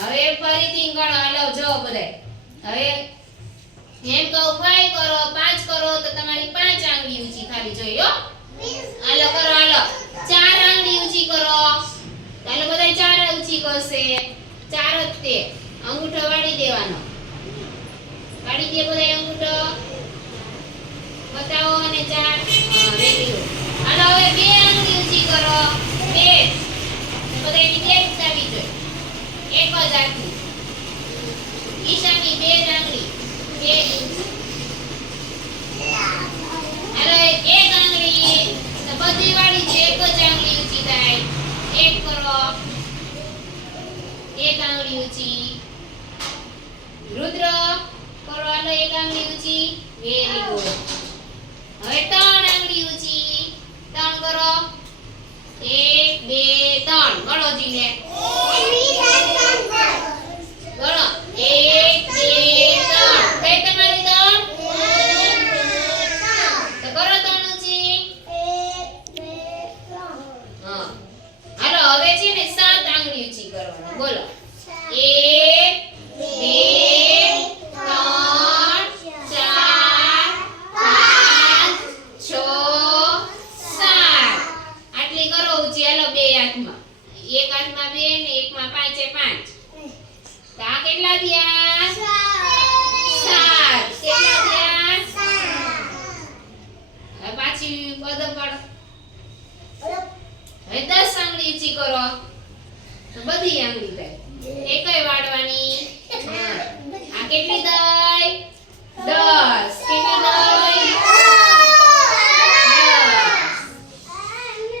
હવે ફરીથી ગણો, હાલો જો બધાય. હવે એમ કહો ફાઈ કરો, પાંચ કરો, તો તમારી પાંચ આંગળી ઊંચી ખાલી જોઈએ હાલો, કરો, હાલો. ચાર આંગળી ઊંચી કરો. હાલો બધા ચાર ઊંચી કરશે. ચાર જ તે. અંગૂઠો વાળી દેવાનો. વાળી દે બધાય અંગૂઠો. બતાવો અને ચાર. બધી વાળી છે થાય. એક કરો એક આંગળી ઊંચી. રુદ્ર, કરો, હાલો, એક આંગળી ઊંચી. વેરી ગુડ હવે ત્રણ કરવાની બોલો. એક બે ત્રણ ચાર પાંચ છ સાત આટલી કરો ઊંચી બે હાથમાં. બે ને એકમાં પાંચે પાંચ. તો કેટલા થયા? સાત. કેટલા થયા? પાછી પદ પાડો. હવે દસ આંગળી ઊંચી કરો. તો બધી આંગળી થાય એકય વાળવાની